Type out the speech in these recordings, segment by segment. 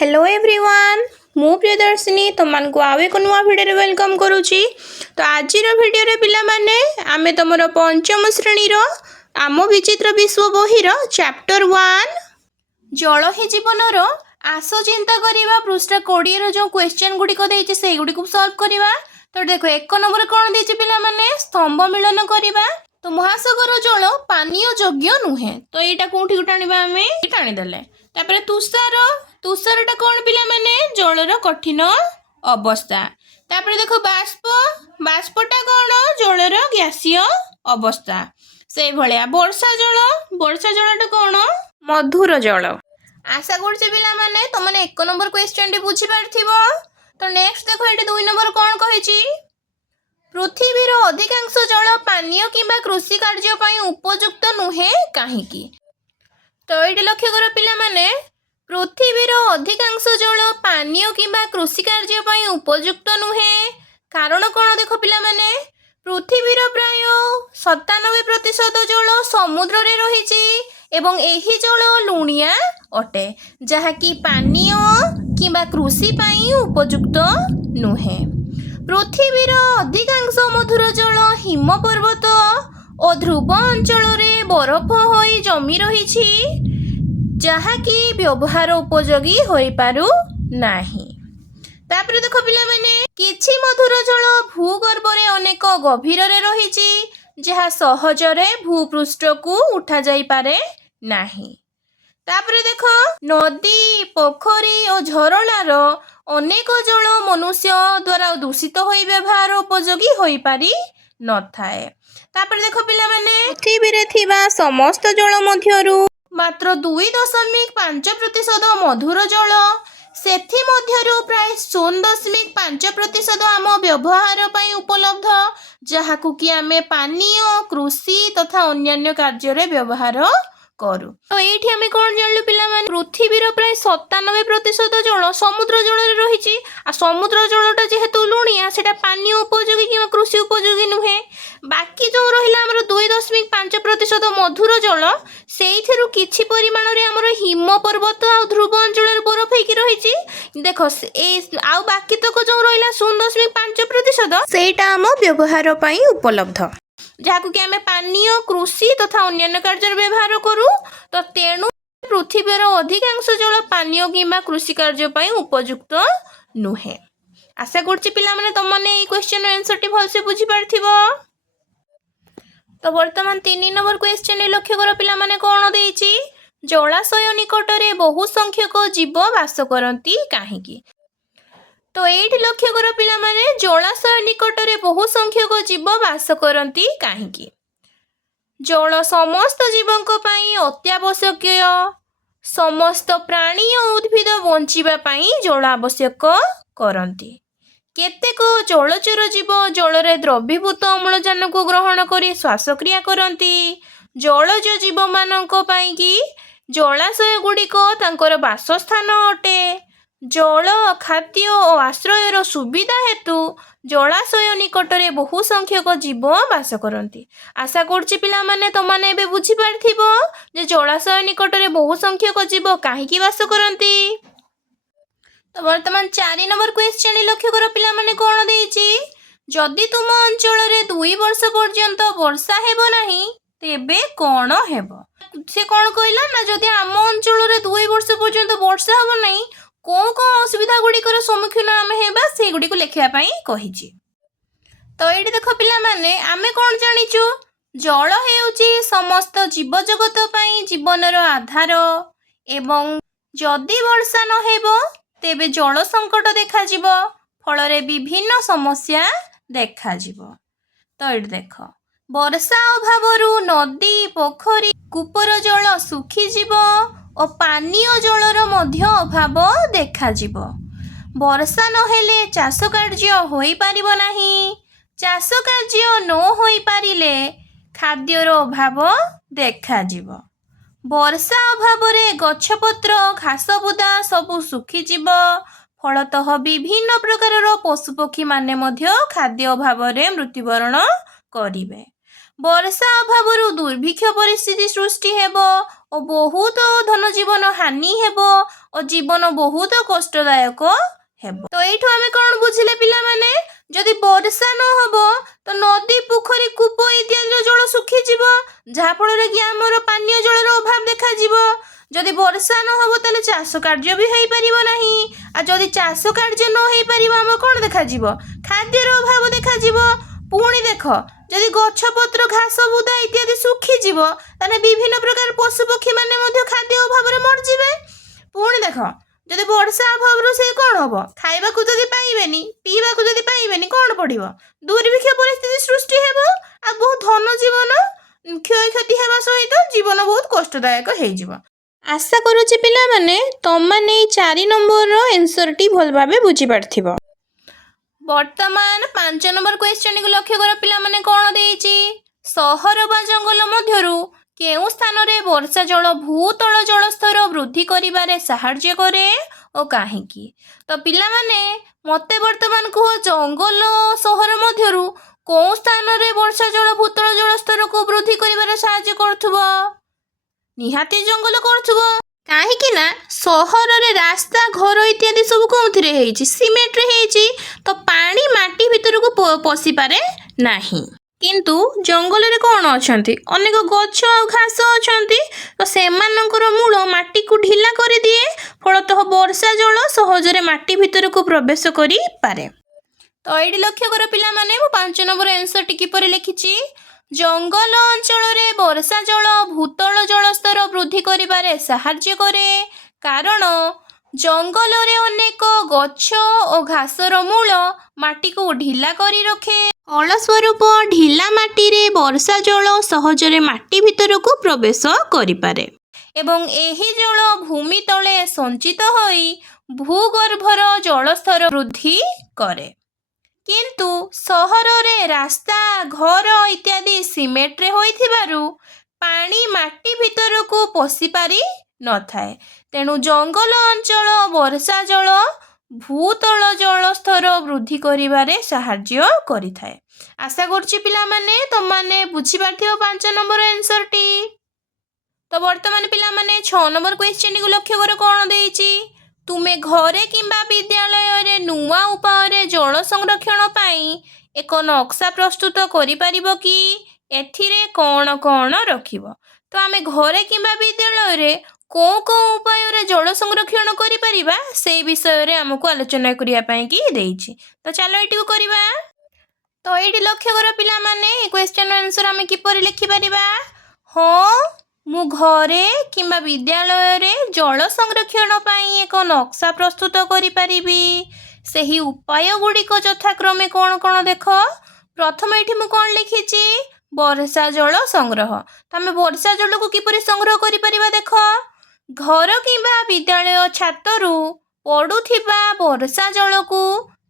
Hello everyone मु प्रियदर्शिनी तुमको आउ एक नुआ भिडियो वेलकम करुच्ची। तो आज भिडियो पिला माने आमे तुमर पंचम श्रेणी आम विचित्र विश्व बही चैप्टर 1 जल ही जीवन आस चिंता करवा पृष्ठ 20 जो क्वेश्चन गुड़िक से गुड़ी सल्व करवा। तो देखो एक नंबर कौन देती पिला माने स्तंभ मिलन करवा। तो महासागर जल पानीय योग्य नुहे तो यहाँ कौटी टाणवा आम टाणीदेले। तापर तुषार तुषारटा कौन पिला माने जलर कठिन अवस्था। तापर देखो बाष्प बाष्पटा कौन जलर गैसीय अवस्था। से भलिया वर्षा जलटा कौन मधुर जल। आशा करछे पिला माने तुमने एक नंबर क्वेश्चन टी बुझी पारथिबो। तो नेक्स्ट देखो ये 2 नंबर कौन कहिछि पृथ्वीर अधिकांश जल पानीय किंबा कृषि कार्य पई उपयुक्त नुहे काहीकि। तो ये लक्ष्य कर पिला माने पृथ्वीर अधिकांश जल पानीय किंबा कृषि कार्य पई उपयुक्त नुहे कारण कौन देख पिला माने पृथ्वीर प्राय 97% जल समुद्र रे रहिछि एवं एही जल लुणिया अटे जहाँकि पानीय किंबा कृषि पई उपयुक्त नुहे। पृथ्वीर अधिकांश मधुर जल हिम पर्वत और ध्रुव अंचल रे बरफ होई जमी रहिछि जहाँकि व्यवहार उपयोगी होई पारु नाही। तापर देखो पिला माने किछि मधुर जल भूगर्भ रे अनेक गभीर रे रहिछि जहा सहजरे भूपृष्ठ को उठा जाई पारे नाही। तापर देखो नदी पोखरी और झरणार अनेक जल मनुष्य द्वारा दूषित होई व्यवहार उपयोगी होई पारी न थाए। तापर देखो पिला माने पृथ्वी रे थिबा समस्त जल मध्यरु मात्र 2.5% मधुर जल सेथि मध्यरु प्राय 0.5% आम व्यवहार पई उपलब्ध जहाकु कि आमे पानीय कृषि तथा अन्य कार्य रे व्यवहार करू। तो एठी आमे कोन जानलु पिला माने पृथ्वीर प्राय 97% जल समुद्र जल रे रहिछि आ समुद्र जलटा जेहेतु लुणिया सेटा पानी उपयोगी कि कृषि उपयोगी नुहे। बाकी जो रहिला हमर 2.5% मधुर जल सेइथिरु किछि परिमाण रे हमर हिम पर्वत आ ध्रुव अंचल रे बरफ हेकि रहिछि देखो ए आ बाकी तक जो रहिला 0.5% सेटा हम व्यवहार पई उपलब्ध जहाकु कि आमे पानीय कृषि तथा अन्य कार्य व्यवहार करू। तो तेणु पृथ्वीर अधिकांश जल पानीय किंबा कृषि कार्य पई उपयुक्त नुहे। आशा करछि पिला माने तमने এই क्वेश्चन आंसर टी भलसे बुझी पारथिबो। तो वर्तमान 3 नंबर क्वेश्चन लक्ष्य कर पिला माने कोन देइछि जलाशय निकट रे बहु संख्यक जीव वास करंती काहेकि। तो एठी लक्ष्य कर पिला माने जलाशय निकट रे बहु संख्यक जीव वास करंती काहेकि। जल समस्त जीवों पाई अत्यावश्यक समस्त प्राणी और उद्भिद बंचिबा पाई जल आवश्यक करंती। केतेक जलचर जीव जल रे द्रवीभूत अम्लजान को ग्रहण करी श्वासक्रिया करंती। जलज जीव मानक पाई कि जलाशय गुड़िक तांकर बासस्थान अटे। जल खाद्य और आश्रयर सुविधा हेतु जलाशय निकट रे बहु संख्यक जीव वास करंती। आशा करछि पिला माने तमाने एबे बुझी पारथिबो जे जलाशय निकट रे बहु संख्यक जीव काहेकि वास करंती। तो वर्तमान 4 नंबर क्वेश्चन लक्ष्य कर पिला माने कोन देइछि जदि तुम अंचल रे 2 वर्ष पर्यंत वर्षा हेबो नाही तेबे कोन हेबो। से कोन कहला ना जदि आम अंचल रे 2 वर्ष पर्यंत वर्षा हेबो नाही कौन कौन असुविधा गुड़िकर सम्मुखीन आम हेबा से गुड़ी को लिखिया पई कहिछि। तो ये देखो पिला माने आमे कौन जानिचु जल हेउची समस्त जीव जगत पई जीवनर आधार एवं जदि वर्षा न हेबो तेबे जल संकट देखा जिवो फल रे विभिन्न समस्या देखा जिवो। तो ये देख वर्षा अभावरु नदी पोखरी कूपर जल सुखी जिवो और पानीय जलर मध्य अभाव देखा जिवो। वर्षा नहेले चाष कार्य होई पारिबो नाही। चाष कार्य न होई पारिले खाद्यर अभाव देखा जिवो। वर्षा अभाव रे गछपत्र घास बुदा सबु सुखी जिवो फलतः विभिन्न प्रकार पशुपक्षी माने मध्य खाद्य अभाव रे मृत्युवरण करिवे। ବର୍ଷା ଅଭାବରୁ ଦୁର୍ଭିକ୍ଷ ପରିସ୍ଥିତି ସୃଷ୍ଟି ହେବ ଓ ବହୁତ ଧନଜୀବନ ହାନି ହେବ ଓ ଜୀବନ ବହୁତ କଷ୍ଟଦାୟକ ହେବ। ତ ଏଇଠୁ ଆମେ କ'ଣ ବୁଝିଲେ ପିଲାମାନେ? ଯଦି ବର୍ଷା ନ ହେବ ତ ନଦୀ, ପୋଖରୀ, କୂପ ଇତ୍ୟାଦିର ଜଳ ଶୁଖିଯିବ, ଯାହାଫଳରେ କି ଆମର ପାନୀୟ ଜଳର ଅଭାବ ଦେଖାଯିବ। ଯଦି ବର୍ଷା ନ ହେବ ତାହେଲେ ଚାଷ କାର୍ଯ୍ୟ ବି ହେଇପାରିବ ନାହିଁ। ଆଉ ଯଦି ଚାଷ କାର୍ଯ୍ୟ ନ ହେଇପାରିବ ଆମର କ'ଣ ଦେଖାଯିବ? ଖାଦ୍ୟର ଅଭାବ ଦେଖାଯିବ। ପୁଣି ଦେଖ, ଯଦି ଗଛପତ୍ର, ଘାସ, ବୁଦା ଇତ୍ୟାଦି ଶୁଖିଯିବ ତାହେଲେ ବିଭିନ୍ନ ପ୍ରକାର ପଶୁପକ୍ଷୀ ମାନେ ମଧ୍ୟ ଖାଦ୍ୟ ଅଭାବରେ ମରିଯିବେ। ପୁଣି ଦେଖ, ଯଦି ବର୍ଷା ଅଭାବରୁ ସେ କ'ଣ ହେବ? ଖାଇବାକୁ ଯଦି ପାଇବେନି, ପିଇବାକୁ ଯଦି ପାଇବେନି, କ'ଣ ପଡ଼ିବ? ଦୁର୍ଭିକ୍ଷ ପରିସ୍ଥିତି ସୃଷ୍ଟି ହେବ ଆଉ ବହୁତ ଧନ ଜୀବନ କ୍ଷୟକ୍ଷତି ହେବା ସହିତ ଜୀବନ ବହୁତ କଷ୍ଟଦାୟକ ହେଇଯିବ। ଆଶା କରୁଛି ପିଲାମାନେ ତମମାନେ ଏଇ 4 ନମ୍ବରର ଆନ୍ସରଟି ଭଲ ଭାବେ ବୁଝିପାରିଥିବ। ବର୍ତ୍ତମାନ 5 ନମ୍ବର କ୍ୱେଶ୍ଚନକୁ ଲକ୍ଷ୍ୟ କର ପିଲାମାନେ, କ'ଣ ଦେଇଛି? ସହର ବା ଜଙ୍ଗଲ ମଧ୍ୟରୁ କେଉଁ ସ୍ଥାନରେ ବର୍ଷା ଜଳ ଭୂତଳ ଜଳସ୍ତର ବୃଦ୍ଧି କରିବାରେ ସାହାଯ୍ୟ କରେ ଓ କାହିଁକି? ତ ପିଲାମାନେ ମୋତେ ବର୍ତ୍ତମାନ କୁହ, ଜଙ୍ଗଲ ଓ ସହର ମଧ୍ୟରୁ କେଉଁ ସ୍ଥାନରେ ବର୍ଷା ଜଳ ଭୂତଳ ଜଳସ୍ତରକୁ ବୃଦ୍ଧି କରିବାରେ ସାହାଯ୍ୟ କରୁଥିବ? ନିହାତି ଜଙ୍ଗଲ କରୁଥିବ। କାହିଁକି ନା ସହରରେ ରାସ୍ତା, ଘର ଇତ୍ୟାଦି ସବୁ କେଉଁଥିରେ ହେଇଛି? ସିମେଣ୍ଟରେ ହେଇଛି। ତ ପାଣି ମାଟି ଭିତରକୁ ପଶିପାରେ ନାହିଁ। କିନ୍ତୁ ଜଙ୍ଗଲରେ କ'ଣ ଅଛନ୍ତି? ଅନେକ ଗଛ ଆଉ ଘାସ ଅଛନ୍ତି। ତ ସେମାନଙ୍କର ମୂଳ ମାଟିକୁ ଢିଲା କରିଦିଏ, ଫଳତଃ ବର୍ଷା ଜଳ ସହଜରେ ମାଟି ଭିତରକୁ ପ୍ରବେଶ କରିପାରେ। ତ ଏଇଠି ଲକ୍ଷ୍ୟ କର ପିଲାମାନେ, ମୁଁ 5 ନମ୍ବର ଆନ୍ସରଟି କିପରି ଲେଖିଛି? ଜଙ୍ଗଲ ଅଞ୍ଚଳରେ ବର୍ଷା ଜଳ ଭୂତଳ ଜଳସ୍ତର ବୃଦ୍ଧି କରିବାରେ ସାହାଯ୍ୟ କରେ, କାରଣ ଜଙ୍ଗଲରେ ଅନେକ ଗଛ ଓ ଘାସର ମୂଳ ମାଟିକୁ ଢିଲା କରି ରଖେ। ଫଳସ୍ୱରୂପ ଢିଲା ମାଟିରେ ବର୍ଷା ଜଳ ସହଜରେ ମାଟି ଭିତରକୁ ପ୍ରବେଶ କରିପାରେ ଏବଂ ଏହି ଜଳ ଭୂମି ତଳେ ସଞ୍ଚିତ ହୋଇ ଭୂଗର୍ଭର ଜଳସ୍ତର ବୃଦ୍ଧି କରେ। କିନ୍ତୁ ସହରରେ ରାସ୍ତା, ଘର ଇତ୍ୟାଦି ସିମେଣ୍ଟରେ ହୋଇଥିବାରୁ ପାଣି ମାଟି ଭିତରକୁ ପଶିପାରି ନଥାଏ। ତେଣୁ ଜଙ୍ଗଲ ଅଞ୍ଚଳ ବର୍ଷା ଜଳ ଭୂତଳ ଜଳସ୍ତର ବୃଦ୍ଧି କରିବାରେ ସାହାଯ୍ୟ କରିଥାଏ। ଆଶା କରୁଛି ପିଲାମାନେ ତମମାନେ ବୁଝିପାରିଥିବ 5 ନମ୍ବର ଆନ୍ସରଟି। ତ ବର୍ତ୍ତମାନ ପିଲାମାନେ 6 ନମ୍ବର କ୍ୱେଶ୍ଚନକୁ ଲକ୍ଷ୍ୟ କର, କ'ଣ ଦେଇଛି? ତୁମେ ଘରେ କିମ୍ବା ବିଦ୍ୟାଳୟରେ ନୂଆ ଉପାୟରେ ଜଳ ସଂରକ୍ଷଣ ପାଇଁ ଏକ ନକ୍ସା ପ୍ରସ୍ତୁତ କରିପାରିବ କି? ଏଥିରେ କ'ଣ କ'ଣ ରଖିବ? ତ ଆମେ ଘରେ କିମ୍ବା ବିଦ୍ୟାଳୟରେ କେଉଁ କେଉଁ ଉପାୟରେ ଜଳ ସଂରକ୍ଷଣ କରିପାରିବା ସେଇ ବିଷୟରେ ଆମକୁ ଆଲୋଚନା କରିବା ପାଇଁ କି ଦେଇଛି। ତ ଚାଲ ଏଇଟିକୁ କରିବା। ତ ଏଇଠି ଲକ୍ଷ୍ୟ କର ପିଲାମାନେ, ଏ କ୍ୱେଶ୍ଚନର ଆନ୍ସର ଆମେ କିପରି ଲେଖିପାରିବା? ହଁ, ମୁଁ ଘରେ କିମ୍ବା ବିଦ୍ୟାଳୟରେ ଜଳ ସଂରକ୍ଷଣ ପାଇଁ ଏକ ନକ୍ସା ପ୍ରସ୍ତୁତ କରିପାରିବି। ସେହି ଉପାୟ ଗୁଡ଼ିକ ଯଥାକ୍ରମେ କ'ଣ କ'ଣ ଦେଖ। ପ୍ରଥମେ ଏଠି ମୁଁ କ'ଣ ଲେଖିଛି? ବର୍ଷା ଜଳ ସଂଗ୍ରହ। ତ ଆମେ ବର୍ଷା ଜଳକୁ କିପରି ସଂଗ୍ରହ କରିପାରିବା ଦେଖ। ଘର କିମ୍ବା ବିଦ୍ୟାଳୟ ଛାତରୁ ପଡ଼ୁଥିବା ବର୍ଷା ଜଳକୁ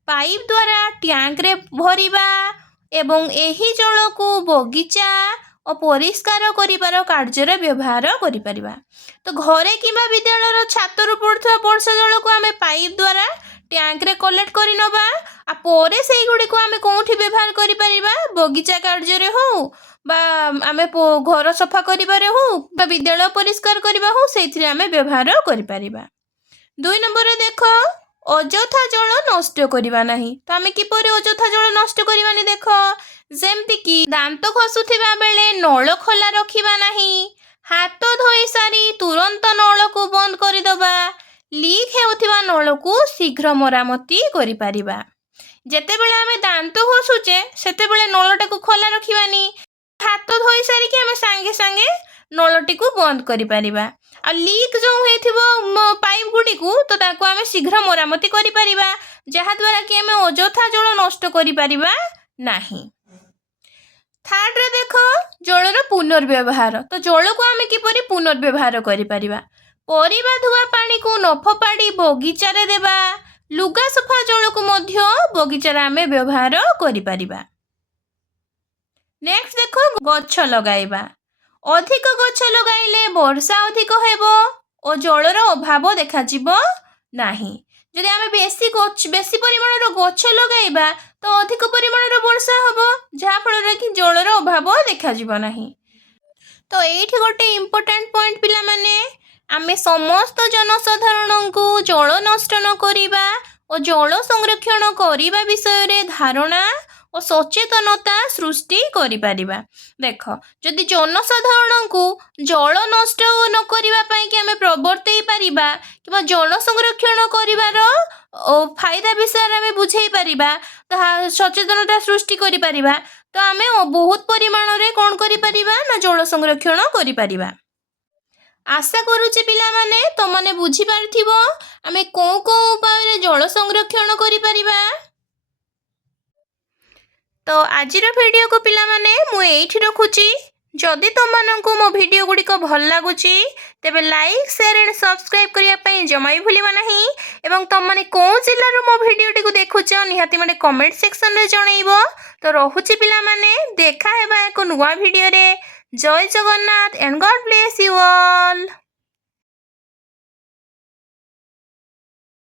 ପାଇପ୍ ଦ୍ୱାରା ଟ୍ୟାଙ୍କରେ ଭରିବା ଏବଂ ଏହି ଜଳକୁ ବଗିଚା ଓ ପରିଷ୍କାର କରିବାର କାର୍ଯ୍ୟରେ ବ୍ୟବହାର କରିପାରିବା। ତ ଘରେ କିମ୍ବା ବିଦ୍ୟାଳୟର ଛାତରୁ ପଡ଼ୁଥିବା ବର୍ଷା ଜଳକୁ ଆମେ ପାଇପ୍ ଦ୍ୱାରା ଟ୍ୟାଙ୍କରେ କଲେକ୍ଟ କରି ନେବା, ଆଉ ପରେ ସେଇଗୁଡ଼ିକୁ ଆମେ କେଉଁଠି ବ୍ୟବହାର କରିପାରିବା? ବଗିଚା କାର୍ଯ୍ୟରେ ହେଉ ବା ଆମେ ଘର ସଫା କରିବାରେ ହେଉ ବା ବିଦ୍ୟାଳୟ ପରିଷ୍କାର କରିବା ହେଉ, ସେଇଥିରେ ଆମେ ବ୍ୟବହାର କରିପାରିବା। 2 ନମ୍ବରରେ ଦେଖ, ଅଯଥା ଜଳ ନଷ୍ଟ କରିବା ନାହିଁ। ତ ଆମେ କିପରି ଅଯଥା ଜଳ ନଷ୍ଟ କରିବାନି ଦେଖ। ଯେମିତିକି ଦାନ୍ତ ଘଷୁଥିବା ବେଳେ ନଳ ଖୋଲା ରଖିବା ନାହିଁ, ହାତ ଧୋଇ ସାରି ତୁରନ୍ତ ନଳକୁ ବନ୍ଦ କରିଦେବା, ଲିକ୍ ହେଉଥିବା ନଳକୁ ଶୀଘ୍ର ମରାମତି କରିପାରିବା। ଯେତେବେଳେ ଆମେ ଦାନ୍ତ ଘଷୁଛେ ସେତେବେଳେ ନଳଟାକୁ ଖୋଲା ରଖିବାନି, ହାତ ଧୋଇ ସାରିକି ଆମେ ସାଙ୍ଗେ ସାଙ୍ଗେ ନଳଟିକୁ ବନ୍ଦ କରିପାରିବା। ଆଉ ଲିକ୍ ଯେଉଁ ହେଇଥିବ ପାଇପ୍ ଗୁଡ଼ିକୁ, ତ ତାକୁ ଆମେ ଶୀଘ୍ର ମରାମତି କରିପାରିବା, ଯାହାଦ୍ୱାରା କି ଆମେ ଅଯଥା ଜଳ ନଷ୍ଟ କରିପାରିବା ନାହିଁ। ଥାର୍ଡ଼ରେ ଦେଖ, ଜଳର ପୁନର୍ବ୍ୟବହାର। ତ ଜଳକୁ ଆମେ କିପରି ପୁନର୍ବ୍ୟବହାର କରିପାରିବା? ପରିବା ଧୁଆ ପାଣିକୁ ନ ଫୋପାଡ଼ି ବଗିଚାରେ ଦେବା, ଲୁଗା ସଫା ଜଳକୁ ମଧ୍ୟ ବଗିଚାରେ ଆମେ ବ୍ୟବହାର କରିପାରିବା। ନେକ୍ସଟ ଦେଖ, ଗଛ ଲଗାଇବା। ଅଧିକ ଗଛ ଲଗାଇଲେ ବର୍ଷା ଅଧିକ ହେବ ଓ ଜଳର ଅଭାବ ଦେଖାଯିବ ନାହିଁ। ଯଦି ଆମେ ବେଶୀ ପରିମାଣର ଗଛ ଲଗାଇବା ତ ଅଧିକ ପରିମାଣର ବର୍ଷା ହେବ, ଯାହାଫଳରେ କି ଜଳର ଅଭାବ ଦେଖାଯିବ ନାହିଁ। ତ ଏଇଠି ଗୋଟେ ଇମ୍ପୋର୍ଟାଣ୍ଟ ପଏଣ୍ଟ ପିଲାମାନେ, ଆମେ ସମସ୍ତ ଜନସାଧାରଣଙ୍କୁ ଜଳ ନଷ୍ଟ ନ କରିବା ଓ ଜଳ ସଂରକ୍ଷଣ କରିବା ବିଷୟରେ ଧାରଣା ଓ ସଚେତନତା ସୃଷ୍ଟି କରିପାରିବା। ଦେଖ, ଯଦି ଜନସାଧାରଣଙ୍କୁ ଜଳ ନଷ୍ଟ ନ କରିବା ପାଇଁକି ଆମେ ପ୍ରବର୍ତ୍ତାଇ ପାରିବା କିମ୍ବା ଜଳ ସଂରକ୍ଷଣ କରିବାର ଫାଇଦା ବିଷୟରେ ଆମେ ବୁଝାଇ ପାରିବା, ତାହା ସଚେତନତା ସୃଷ୍ଟି କରିପାରିବା, ତ ଆମେ ବହୁତ ପରିମାଣରେ କ'ଣ କରିପାରିବା ନା ଜଳ ସଂରକ୍ଷଣ କରିପାରିବା। ଆଶା କରୁଛି ପିଲାମାନେ ତମମାନେ ବୁଝିପାରିଥିବ ଆମେ କେଉଁ ଉପାୟରେ ଜଳ ସଂରକ୍ଷଣ କରିପାରିବା। ତ ଆଜିର ଭିଡ଼ିଓକୁ ପିଲାମାନେ ମୁଁ ଏଇଠି ରଖୁଛି। ଯଦି ତୁମମାନଙ୍କୁ ମୋ ଭିଡ଼ିଓ ଗୁଡ଼ିକ ଭଲ ଲାଗୁଛି ତେବେ ଲାଇକ୍, ସେୟାର ଆଣ୍ଡ ସବସ୍କ୍ରାଇବ୍ କରିବା ପାଇଁ ଜମା ବି ଭୁଲିବ ନାହିଁ। ଏବଂ ତୁମମାନେ କେଉଁ ଜିଲ୍ଲାରୁ ମୋ ଭିଡ଼ିଓଟିକୁ ଦେଖୁଛ ନିହାତି ମୋତେ କମେଣ୍ଟ ସେକ୍ସନରେ ଜଣାଇବ। ତ ରହୁଛି ପିଲାମାନେ, ଦେଖା ହେବା ଏକ ନୂଆ ଭିଡ଼ିଓରେ। ଜୟ Jagannath and God bless you all.